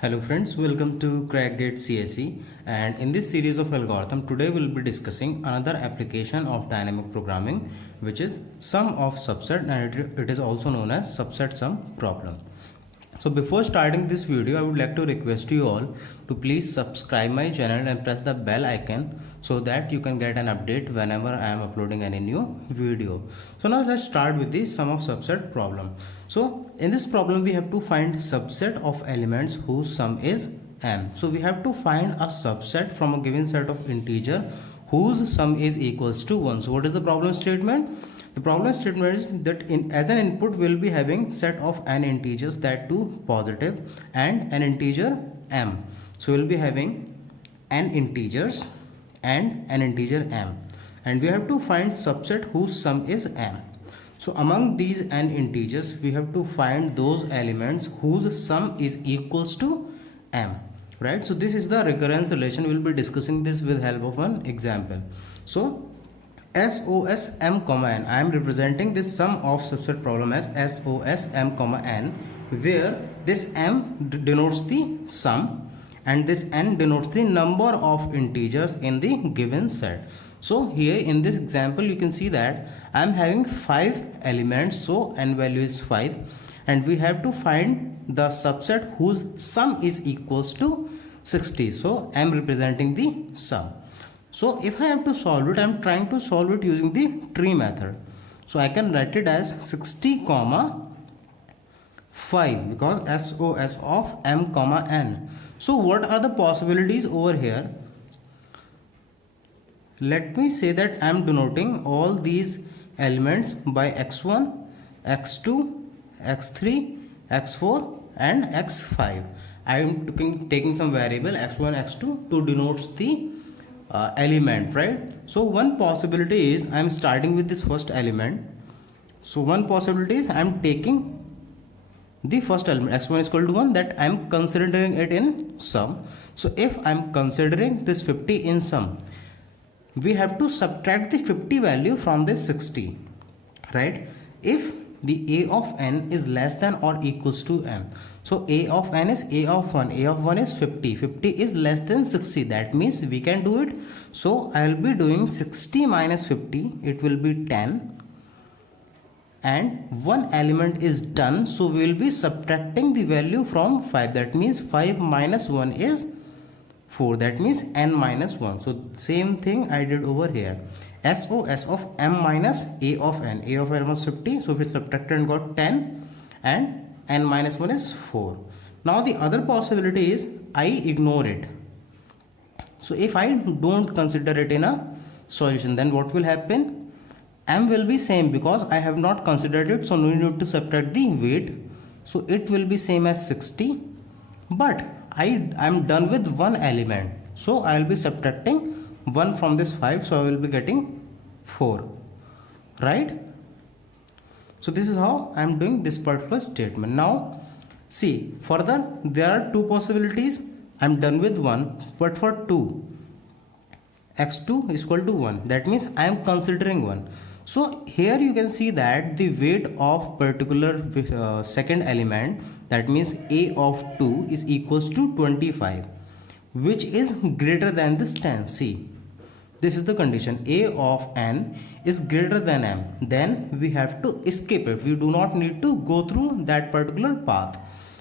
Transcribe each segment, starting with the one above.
Hello friends, welcome to CrackGate CSE, and in this series of algorithm today we'll be discussing another application of dynamic programming, which is sum of subset, and it is also known as subset sum problem. So before starting this video, I would like to request you all to please subscribe my channel and press the bell icon so that you can get an update whenever I am uploading any new video. So now let's start with the sum of subset problem. So in this problem we have to find subset of elements whose sum is m. So we have to find a subset from a given set of integer whose sum is equals to 1. So what is the problem statement? The problem statement is that as an input we'll be having set of n integers, that too positive, and an integer m. So we'll be having n integers and an integer m, and we have to find subset whose sum is m. So among these n integers we have to find those elements whose sum is equals to m, right? So this is the recurrence relation. We'll be discussing this with help of an example. So SOS m comma n, I am representing this sum of subset problem as SOS m comma n, where this m denotes the sum and this n denotes the number of integers in the given set. So here in this example you can see that I am having 5 elements, so n value is 5, and we have to find the subset whose sum is equals to 60. So I am representing the sum. So if I have to solve it, I am trying to solve it using the tree method. So I can write it as 60 comma 5 because SOS of m comma n. So what are the possibilities over here? Let me say that I am denoting all these elements by x1, x2, x3, x4 and x5. I am taking some variable x1, x2 to denote the element, right? So one possibility is I am starting with this first element. So one possibility is I am taking the first element x1 is equal to 1, that I am considering it in sum. So if I am considering this 50 in sum, we have to subtract the 50 value from this 60, right? If the a of n is less than or equals to m, so a of n is a of 1 is 50, 50 is less than 60, that means we can do it. So I will be doing 60 minus 50, it will be 10, and one element is done, so we will be subtracting the value from 5, that means 5 minus 1 is 4, that means n minus 1. So same thing I did over here. SOS of m minus a of n was 50, so we subtracted and got 10, and n minus 1 is 4. Now the other possibility is I ignore it. So if I don't consider it in a solution, then what will happen? M will be same because I have not considered it, so no need to subtract the weight. So it will be same as 60, but I am done with one element, so I will be subtracting 1 from this 5, so I will be getting 4, right? So this is how I am doing this particular statement. Now see, further there are two possibilities. I am done with one, but for 2, x2 is equal to 1, that means I am considering 1. So here you can see that the weight of particular second element, that means a of 2, is equals to 25, which is greater than this 10. See, this is the condition, a of n is greater than m, then we have to skip it. We do not need to go through that particular path,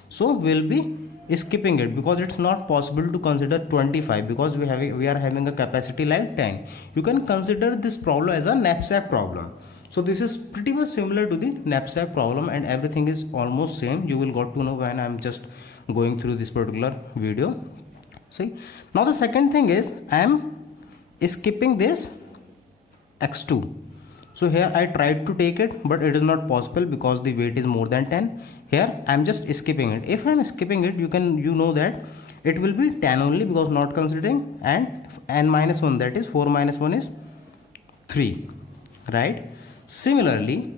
so we'll be skipping it because it's not possible to consider 25 because we are having a capacity like 10. You can consider this problem as a knapsack problem. So this is pretty much similar to the knapsack problem, and everything is almost same. You will got to know when I'm just going through this particular video. See, now the second thing is I am skipping this x2. So here I tried to take it, but it is not possible because the weight is more than 10. Here I am just skipping it. If I am skipping it, you know that it will be 10 only because not considering, and n minus 1, that is 4 minus 1 is 3, right? Similarly,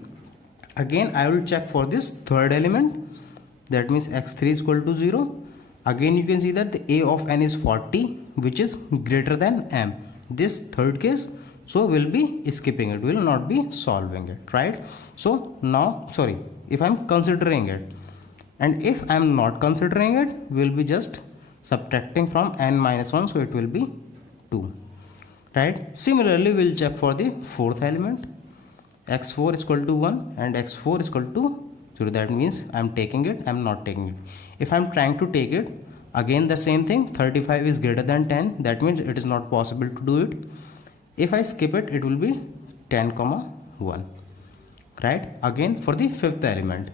again I will check for this third element, that means x3 is equal to 0. Again you can see that the a of n is 40, which is greater than m. This third case, so we'll be skipping it, will not be solving it, right? So now, sorry, if I'm considering it, and if I am not considering it, we will be just subtracting from n minus 1, so it will be 2, right? Similarly, we will check for the fourth element, x4 is equal to 1 and x4 is equal to 0. That means I am taking it, I am not taking it. If I am trying to take it, again the same thing, 35 is greater than 10, that means it is not possible to do it. If I skip it, it will be 10 comma 1, right? Again for the fifth element,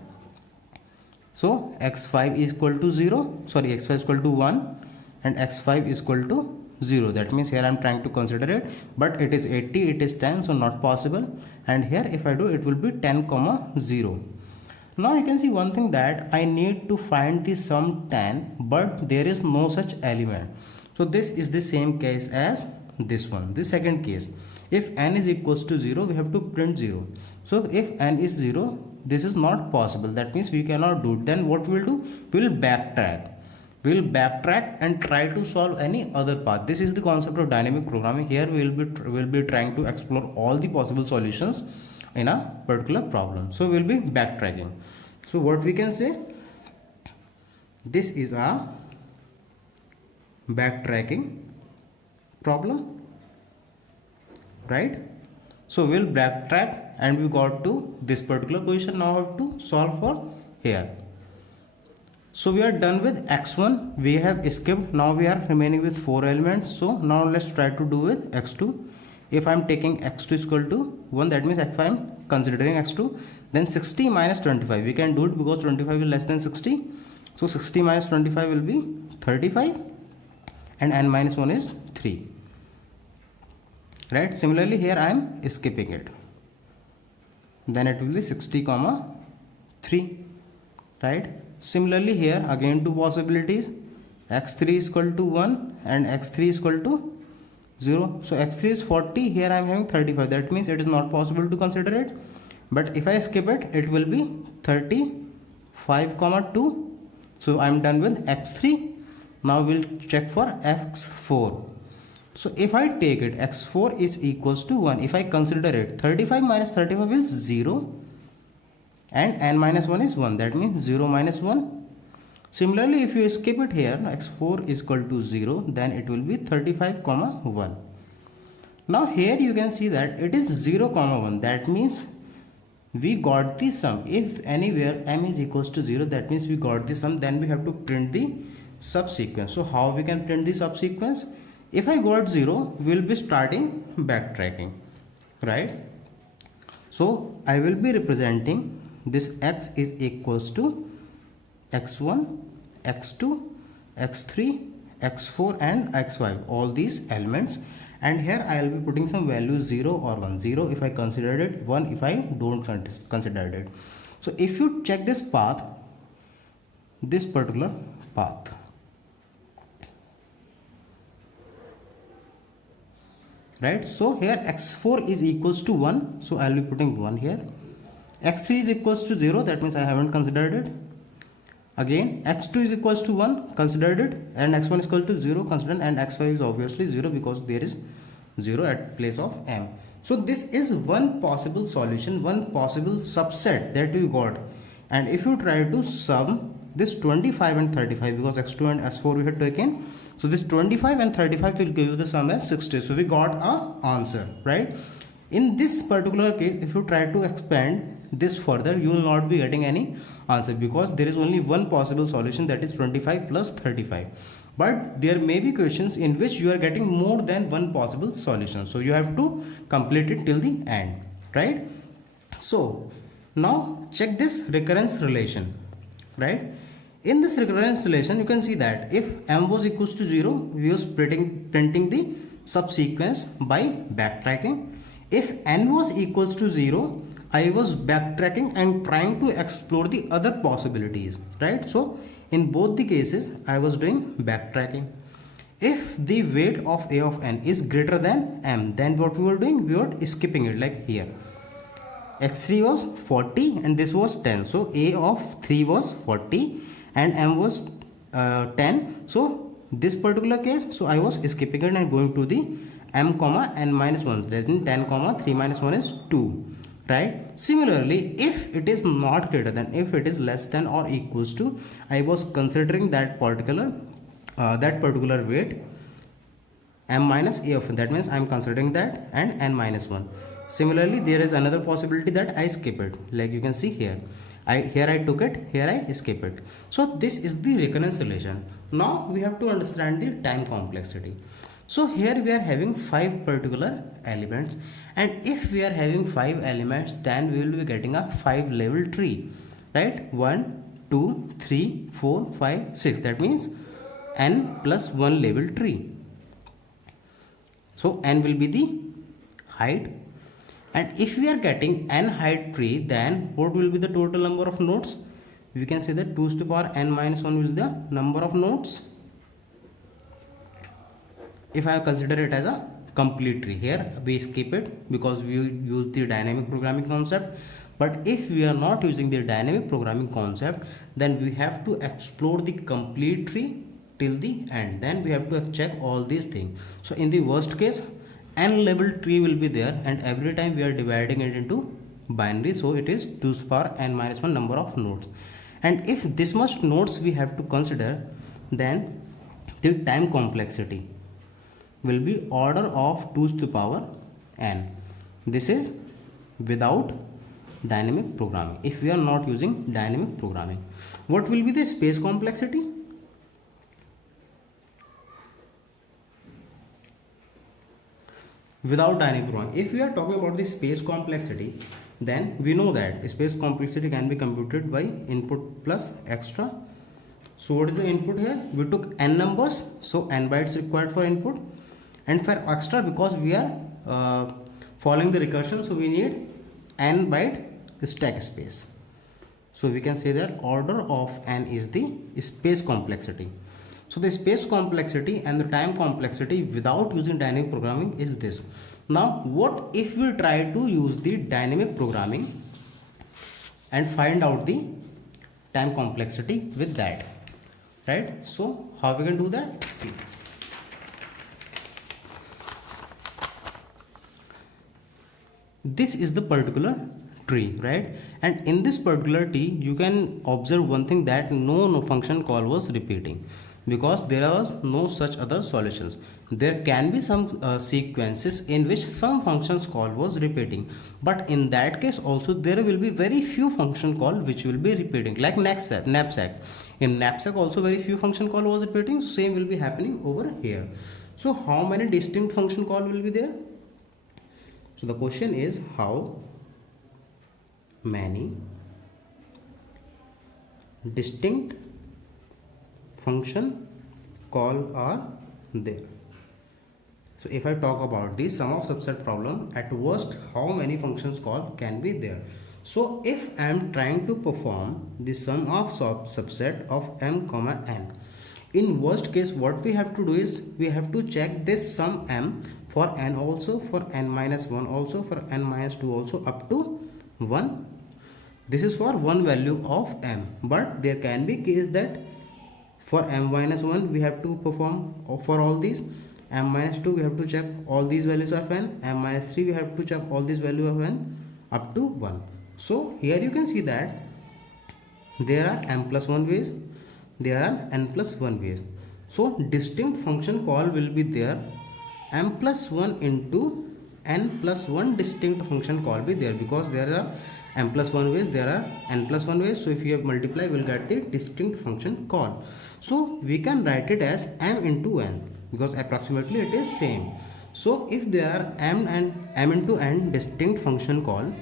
so x5 is equal to 0, sorry, x5 is equal to 1 and x5 is equal to 0. That means here I am trying to consider it, but it is 80, it is 10, so not possible. And here if I do, it will be 10 comma 0. Now you can see one thing, that I need to find the sum 10, but there is no such element. So this is the same case as this one, the second case. If n is equals to 0, we have to print 0. So if n is 0, this is not possible, that means we cannot do it. Then what we will do, we will backtrack. We will backtrack and try to solve any other path. This is the concept of dynamic programming. Here we will be trying to explore all the possible solutions in a particular problem. So we will be backtracking. So what we can say, this is a backtracking problem, right? So we'll backtrack and we got to this particular position. Now we have to solve for here. So we are done with x1, we have skipped. Now we are remaining with 4 elements. So now let's try to do with x2. If I am taking x2 is equal to 1, that means if I am considering x2, then 60 minus 25, we can do it because 25 is less than 60. So 60 minus 25 will be 35 and n minus 1 is 3, right? Similarly here I am skipping it, then it will be 60 comma 3, right? Similarly here again two possibilities, x3 is equal to 1 and x3 is equal to 0. So x3 is 40, here I am having 35, that means it is not possible to consider it. But if I skip it, it will be 35 comma 2. So I am done with x3. Now we will check for x4. So if I take it, x4 is equals to 1. If I consider it, 35 minus 35 is 0 and n minus 1 is 1, that means 0 minus 1. Similarly, if you skip it here, x4 is equal to 0, then it will be 35 comma 1. Now here you can see that it is 0 comma 1, that means we got the sum. If anywhere m is equals to 0, that means we got the sum, then we have to print the subsequence. So how we can print the subsequence? If I got 0, we will be starting backtracking, right? So I will be representing this x is equals to x1, x2, x3, x4 and x5, all these elements. And here I will be putting some values 0 or 1. 0 if I considered it, 1 if I don't consider it. So if you check this path, this particular path, right? So here x4 is equals to 1, so I will be putting 1 here. x3 is equals to 0, that means I haven't considered it. Again x2 is equals to 1, considered it, and x1 is equal to 0, considered, and x5 is obviously 0 because there is 0 at place of m. So this is one possible solution, one possible subset that we got. And if you try to sum this 25 and 35, because x2 and s4 we had taken, so this 25 and 35 will give you the sum as 60. So we got a answer, right? In this particular case, if you try to expand this further, you will not be getting any answer because there is only one possible solution, that is 25 plus 35. But there may be questions in which you are getting more than one possible solution, so you have to complete it till the end, right? So now check this recurrence relation, right? In this recurrence relation, you can see that if m was equals to 0, we was printing the subsequence by backtracking. If n was equals to 0, I was backtracking and trying to explore the other possibilities, right? So in both the cases, I was doing backtracking. If the weight of a of n is greater than m, then what we were doing, we were skipping it, like here. x3 was 40 and this was 10. So a of 3 was 40 and m was 10. So this particular case, so I was skipping it and going to the m comma n minus 1, that means 10 comma 3 minus 1 is 2. right? Similarly, if it is not greater than, if it is less than or equals to, I was considering that particular weight m minus a of n, that means I am considering that, and n minus 1. Similarly, there is another possibility that I skip it, like you can see here. Here I took it, here I skip it. So this is the recurrence relation. Now we have to understand the time complexity. So here we are having 5 particular elements, and if we are having 5 elements, then we will be getting a 5 level tree, right? 1 2 3 4 5 6, that means n plus 1 level tree. So n will be the height, and if we are getting n height tree, then what will be the total number of nodes? We can say that 2 to the power n minus 1 will be the number of nodes. If I consider it as a complete tree, here we skip it because we use the dynamic programming concept. But if we are not using the dynamic programming concept, then we have to explore the complete tree till the end. Then we have to check all these things. So in the worst case, n level tree will be there, and every time we are dividing it into binary, so it is 2 to the power n minus 1 number of nodes. And if this much nodes we have to consider, then the time complexity will be order of 2 to the power n. This is without dynamic programming. If we are not using dynamic programming, what will be the space complexity? Without dynamic programming, if we are talking about the space complexity, then we know that space complexity can be computed by input plus extra. So what is the input here? We took n numbers, so n bytes required for input, and for extra, because we are following the recursion, so we need n byte stack space. So we can say that order of n is the space complexity. So the space complexity and the time complexity without using dynamic programming is this. Now what if we try to use the dynamic programming and find out the time complexity with that, right? So how we can do that? See, this is the particular tree, right? And in this particular tree you can observe one thing, that no function call was repeating, because there was no such other solutions. There can be some sequences in which some functions call was repeating, but in that case also there will be very few function call which will be repeating, like knapsack. In knapsack also very few function call was repeating, so same will be happening over here. So how many distinct function call will be there? So the question is, how many distinct function call are there? So if I talk about the sum of subset problem, at worst how many functions call can be there? So if I am trying to perform the sum of subset of m comma n, in worst case what we have to do is we have to check this sum m for n also, for n minus 1 also, for n minus 2 also, up to 1. This is for one value of m, but there can be case that for m minus 1 we have to perform for all these, m minus 2 we have to check all these values of n, m minus 3 we have to check all these values of n up to 1. So here you can see that there are m plus 1 ways, there are n plus 1 ways. So distinct function call will be there, m plus 1 into n plus 1 distinct function call be there, because there are m plus 1 ways, there are n plus 1 ways. So if you have multiply, we'll get the distinct function call. So we can write it as m into n, because approximately it is same. So if there are m into n distinct function call,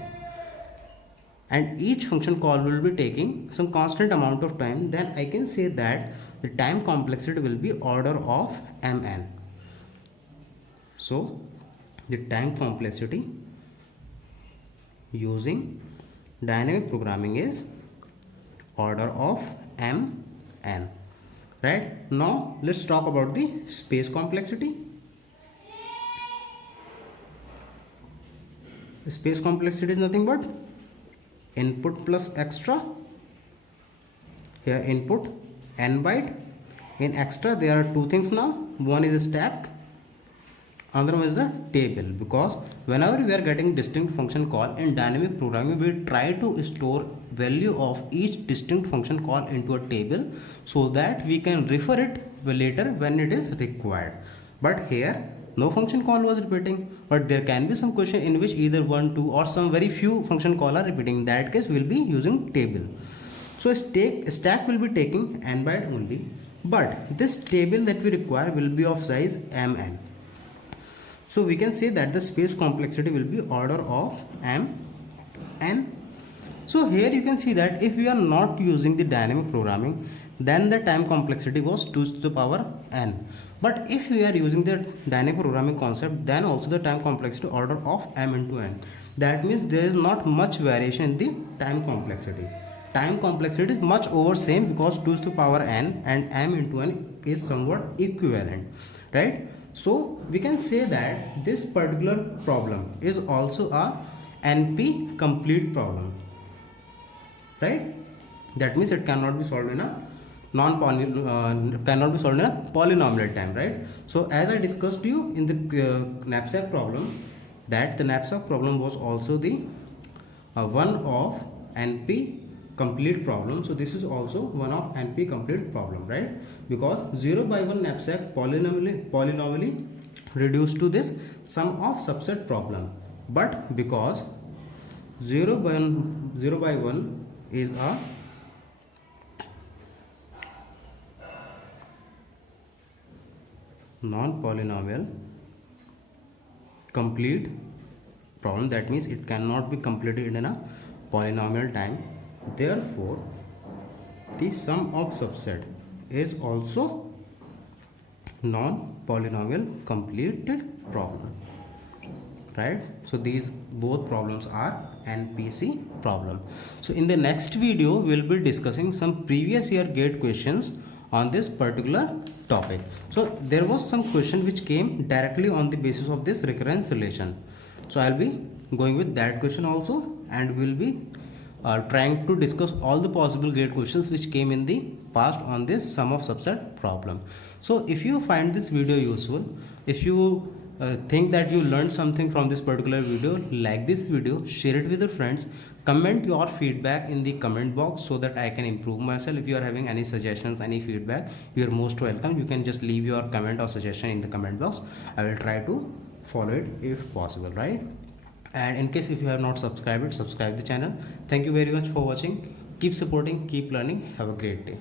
and each function call will be taking some constant amount of time, then I can say that the time complexity will be order of mn. So the time complexity using dynamic programming is order of mn, right? Now let's talk about the space complexity. The space complexity is nothing but input plus extra. Here input n byte, in extra there are two things now. One is stack, another one is the table, because whenever we are getting distinct function call in dynamic programming, we try to store value of each distinct function call into a table so that we can refer it later when it is required. But here no function call was repeating, but there can be some question in which either 1, 2 or some very few function call are repeating. In that case we will be using table. So stack will be taking n byte only, but this table that we require will be of size mn. So we can say that the space complexity will be order of mn. So here you can see that if we are not using the dynamic programming, then the time complexity was 2 to the power n. But if we are using the dynamic programming concept, then also the time complexity order of m into n. That means there is not much variation in the time complexity. Time complexity is much over same, because 2 to the power n and m into n is somewhat equivalent, right? So we can say that this particular problem is also a NP complete problem, right? That means it cannot be solved in a cannot be solved in a polynomial time, right? So as I discussed to you in the knapsack problem, that the knapsack problem was also the one of NP complete problem. So this is also one of NP complete problem, right? Because 0 by 1 knapsack polynomially reduced to this sum of subset problem. But because 0 by 1 is a non-polynomial complete problem, that means it cannot be completed in a polynomial time. Therefore the sum of subset is also non-polynomial completed problem, right? So these both problems are NPC problem. So in the next video we'll be discussing some previous year gate questions on this particular topic. So there was some question which came directly on the basis of this recurrence relation. So I'll be going with that question also, and we'll be trying to discuss all the possible gate questions which came in the past on this sum of subset problem. So if you find this video useful, if you think that you learned something from this particular video, like this video, share it with your friends, comment your feedback in the comment box so that I can improve myself. If you are having any suggestions, any feedback, you are most welcome. You can just leave your comment or suggestion in the comment box. I will try to follow it if possible, right? And in case if you have not subscribed it, subscribe the channel. Thank you very much for watching. Keep supporting, keep learning. Have a great day.